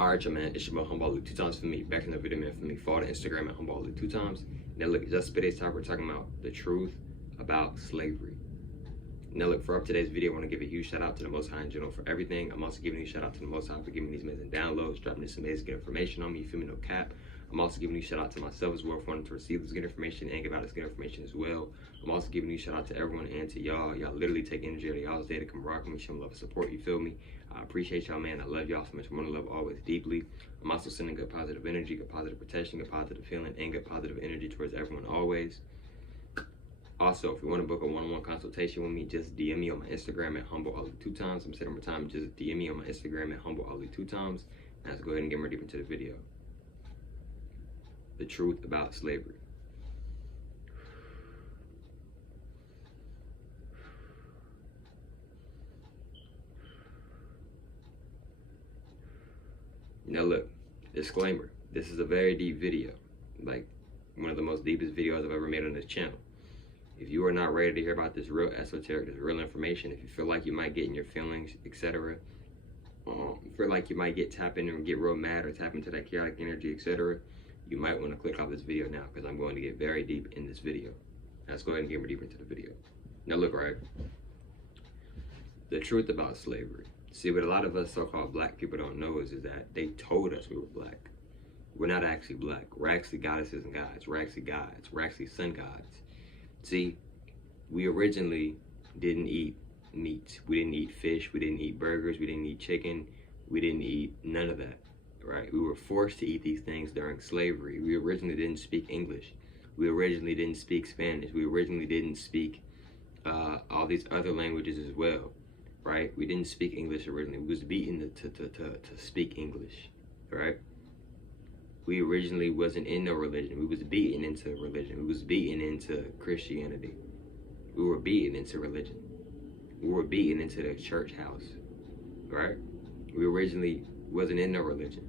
Alright, y'all, man, it's your boy Humble Luke 2 times for me. Back in the video, man, for me. Follow the Instagram at Humble Luke 2 times. Now, look, just for today's topic, we're talking about the truth about slavery. Now, look, for up today's video, I want to give a huge shout out to the Most High in general for everything. I'm also giving you a shout out to the Most High for giving me these amazing downloads, dropping this amazing good information on me. You feel me? No cap. I'm also giving you a shout out to myself as well for wanting to receive this good information and give out this good information as well. I'm also giving you a shout out to everyone and to y'all. Y'all literally take energy out of y'all's day to come rock with me, show me love and support. You feel me? I appreciate y'all, man. I love y'all so much. More to love always deeply. I'm also sending good positive energy, good positive protection, good positive feeling, and good positive energy towards everyone always. Also, if you want to book a one-on-one consultation with me, just DM me on my Instagram at HumbleAli 2 times. I'm setting my time. Just DM me on my Instagram at HumbleAli 2 times. Now let's go ahead and get more deep into the video. The truth about slavery. Now look, disclaimer, this is a very deep video, like one of the most deepest videos I've ever made on this channel. If you are not ready to hear about this real esoteric, this real information, if you feel like you might get in your feelings, etc., feel like you might get tapped in and get real mad or tap into that chaotic energy, etc., you might want to click off this video now because I'm going to get very deep in this video. Now let's go ahead and get more deep into the video. Now look, right, the truth about slavery. See, what a lot of us so-called black people don't know is that they told us we were black. We're not actually black. We're actually goddesses and gods. We're actually gods. We're actually sun gods. See, we originally didn't eat meat. We didn't eat fish. We didn't eat burgers. We didn't eat chicken. We didn't eat none of that, right? We were forced to eat these things during slavery. We originally didn't speak English. We originally didn't speak Spanish. We originally didn't speak all these other languages as well. Right? We didn't speak English originally. We was beaten to speak English, right? We originally wasn't in no religion. We was beaten into religion. We was beaten into Christianity. We were beaten into religion. We were beaten into the church house, right? We originally wasn't in no religion,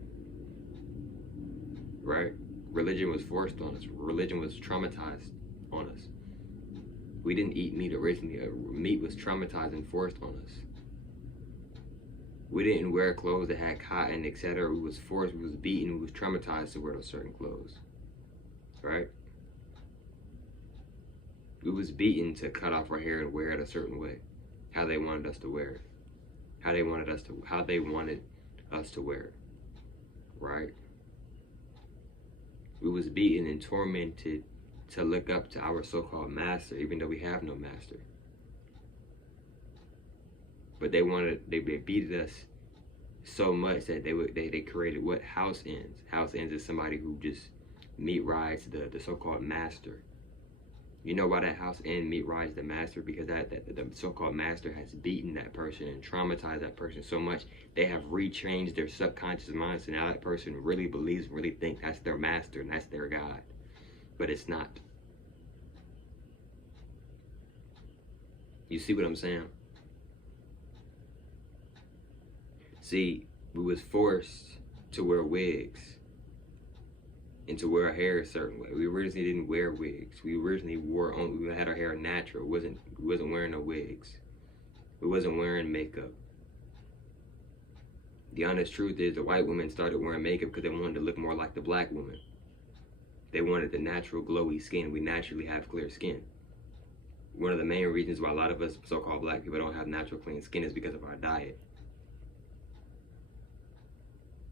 right? Religion was forced on us. Religion was traumatized on us. We didn't eat meat originally. Meat was traumatized and forced on us. We didn't wear clothes that had cotton, etc. We was forced, we was beaten, we was traumatized to wear those certain clothes, right? We was beaten to cut off our hair and wear it a certain way, how they wanted us to wear it, how they wanted us to wear it, right? We was beaten and tormented to look up to our so-called master, even though we have no master. But they beat us so much that they created what? House ends. House ends is somebody who just meat rides the so-called master. You know why that house end meat rides the master? Because the so-called master has beaten that person and traumatized that person so much, they have rechanged their subconscious mind, so now that person really believes, really thinks that's their master and that's their God. But it's not. You see what I'm saying? See, we was forced to wear wigs and to wear our hair a certain way. We originally didn't wear wigs. We originally we had our hair natural. We wasn't wearing no wigs. We wasn't wearing makeup. The honest truth is the white women started wearing makeup because they wanted to look more like the black woman. They wanted the natural glowy skin. We naturally have clear skin. One of the main reasons why a lot of us so-called black people don't have natural clean skin is because of our diet.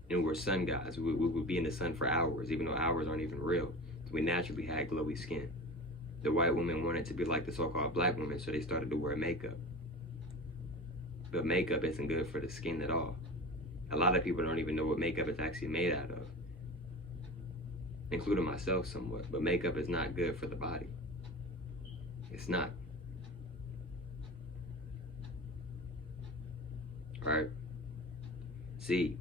And we're sun guys. We would be in the sun for hours, even though hours aren't even real. We naturally had glowy skin. The white woman wanted to be like the so-called black woman, so they started to wear makeup. But makeup isn't good for the skin at all. A lot of people don't even know what makeup is actually made out of, including myself somewhat. But makeup is not good for the body. It's not. Right? See,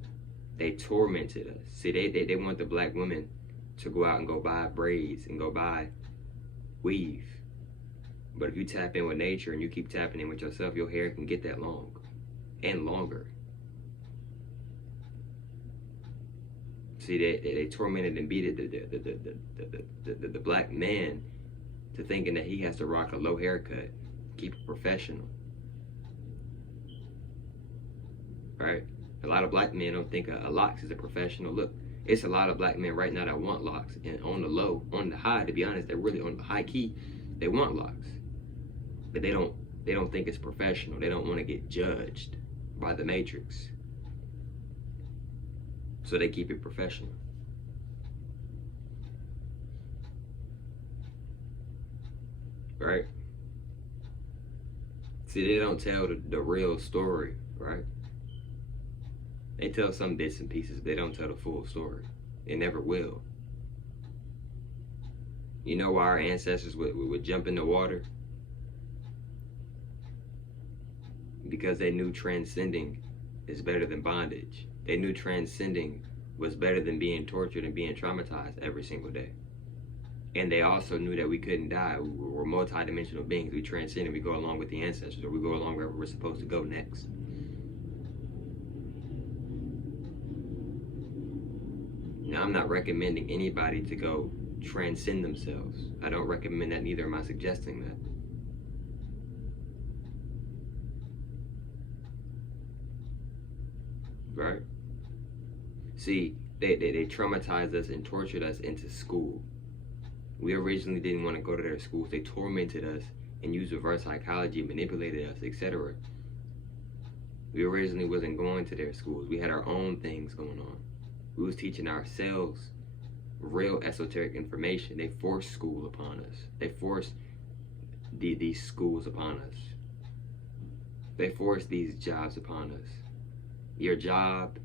they tormented us. See, they want the black women to go out and go buy braids and go buy weave. But if you tap in with nature and you keep tapping in with yourself, your hair can get that long and longer. See, they tormented and beat the black man to thinking that he has to rock a low haircut, keep it professional. right? A lot of black men don't think a locks is a professional look. It's a lot of black men right now that want locks, and on the low, on the high, to be honest, they're really on the high key. They want locks, but they don't think it's professional. They don't want to get judged by the matrix, so they keep it professional. Right? See, they don't tell the real story, right? They tell some bits and pieces, but they don't tell the full story. They never will. You know why our ancestors would jump in the water? Because they knew transcending is better than bondage. They knew transcending was better than being tortured and being traumatized every single day. And they also knew that we couldn't die. We were multi-dimensional beings. We transcend and we go along with the ancestors, or we go along wherever we're supposed to go next. Now, I'm not recommending anybody to go transcend themselves. I don't recommend that, neither am I suggesting that. Right? See, they traumatized us and tortured us into school. We originally didn't want to go to their schools. They tormented us and used reverse psychology, manipulated us, etc. We originally wasn't going to their schools. We had our own things going on. We was teaching ourselves real esoteric information. They forced school upon us. They forced these schools upon us. They forced these jobs upon us. Your job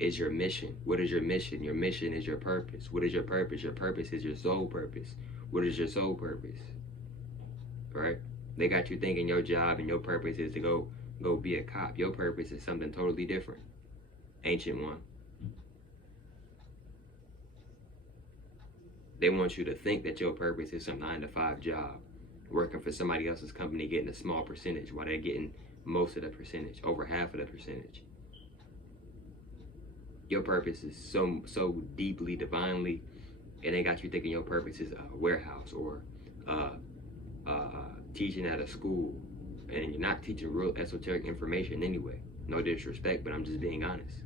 is your mission. What is your mission? Your mission is your purpose. What is your purpose? Your purpose is your soul purpose. What is your soul purpose? Right? They got you thinking your job and your purpose is to go be a cop. Your purpose is something totally different. Ancient one. They want you to think that your purpose is some 9-to-5 job, working for somebody else's company, getting a small percentage while they're getting most of the percentage, over half of the percentage. Your purpose is so deeply, divinely, and they got you thinking your purpose is a warehouse or teaching at a school, and you're not teaching real esoteric information anyway. No disrespect, but I'm just being honest.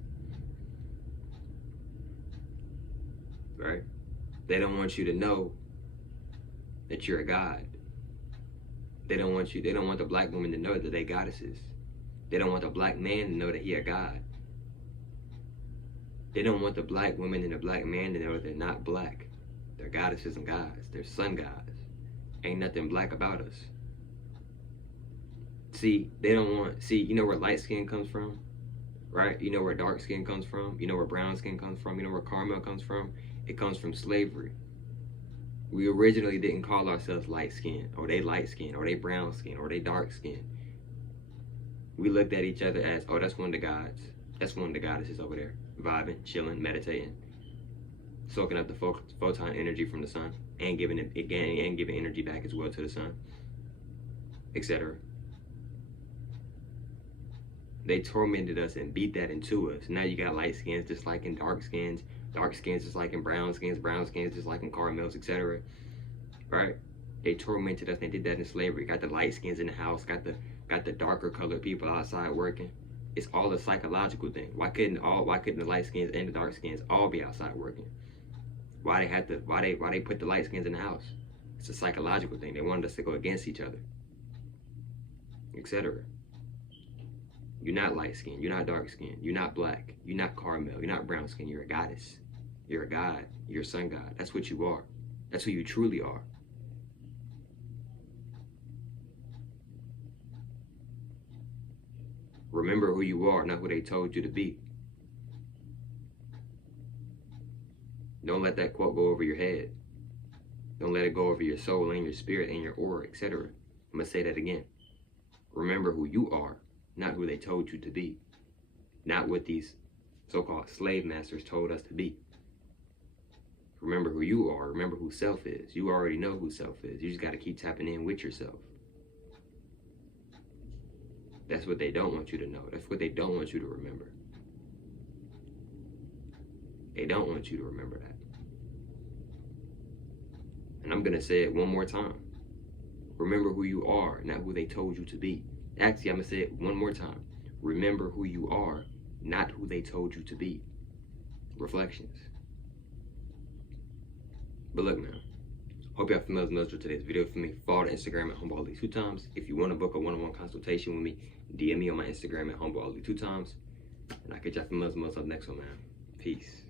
Right? They don't want you to know that you're a god. They don't want the black woman to know that they goddesses. They don't want the black man to know that he a god. They don't want the black woman and the black man to know that they're not black. They're goddesses and gods. They're sun gods. Ain't nothing black about us. See, you know where light skin comes from? Right? You know where dark skin comes from? You know where brown skin comes from? You know where karma comes from? It comes from slavery. We originally didn't call ourselves light skin, or they light skin, or they brown skin, or they dark skin. We looked at each other as, oh, that's one of the gods. That's one of the goddesses over there, vibing, chilling, meditating, soaking up the photon energy from the sun, and giving it again, and giving energy back as well to the sun, etc. They tormented us and beat that into us. Now you got light skins just like in dark skins just like in brown skins just like in caramels, etc. Right? They tormented us and they did that in slavery. Got the light skins in the house, got the darker colored people outside working. It's all a psychological thing. Why couldn't the light skins and the dark skins all be outside working? Why they put the light skins in the house? It's a psychological thing. They wanted us to go against each other, etc. You're not light skinned, you're not dark skinned, you're not black, you're not caramel, you're not brown skin, you're a goddess. You're a god, you're a sun god. That's what you are. That's who you truly are. Remember who you are, not who they told you to be. Don't let that quote go over your head. Don't let it go over your soul and your spirit and your aura, etc. I'm going to say that again. Remember who you are, not who they told you to be. Not what these so-called slave masters told us to be. Remember who you are. Remember who self is. You already know who self is. You just got to keep tapping in with yourself. That's what they don't want you to know. That's what they don't want you to remember. They don't want you to remember that. And I'm going to say it one more time. Remember who you are, not who they told you to be. Actually, I'm going to say it one more time. Remember who you are, not who they told you to be. Reflections. But look, man, hope y'all familiar with today's video for me. Follow the Instagram at HumbleAli2times. If you want to book a one-on-one consultation with me, DM me on my Instagram at HumbleAli2times. And I'll get y'all familiar with the next one, man. Peace.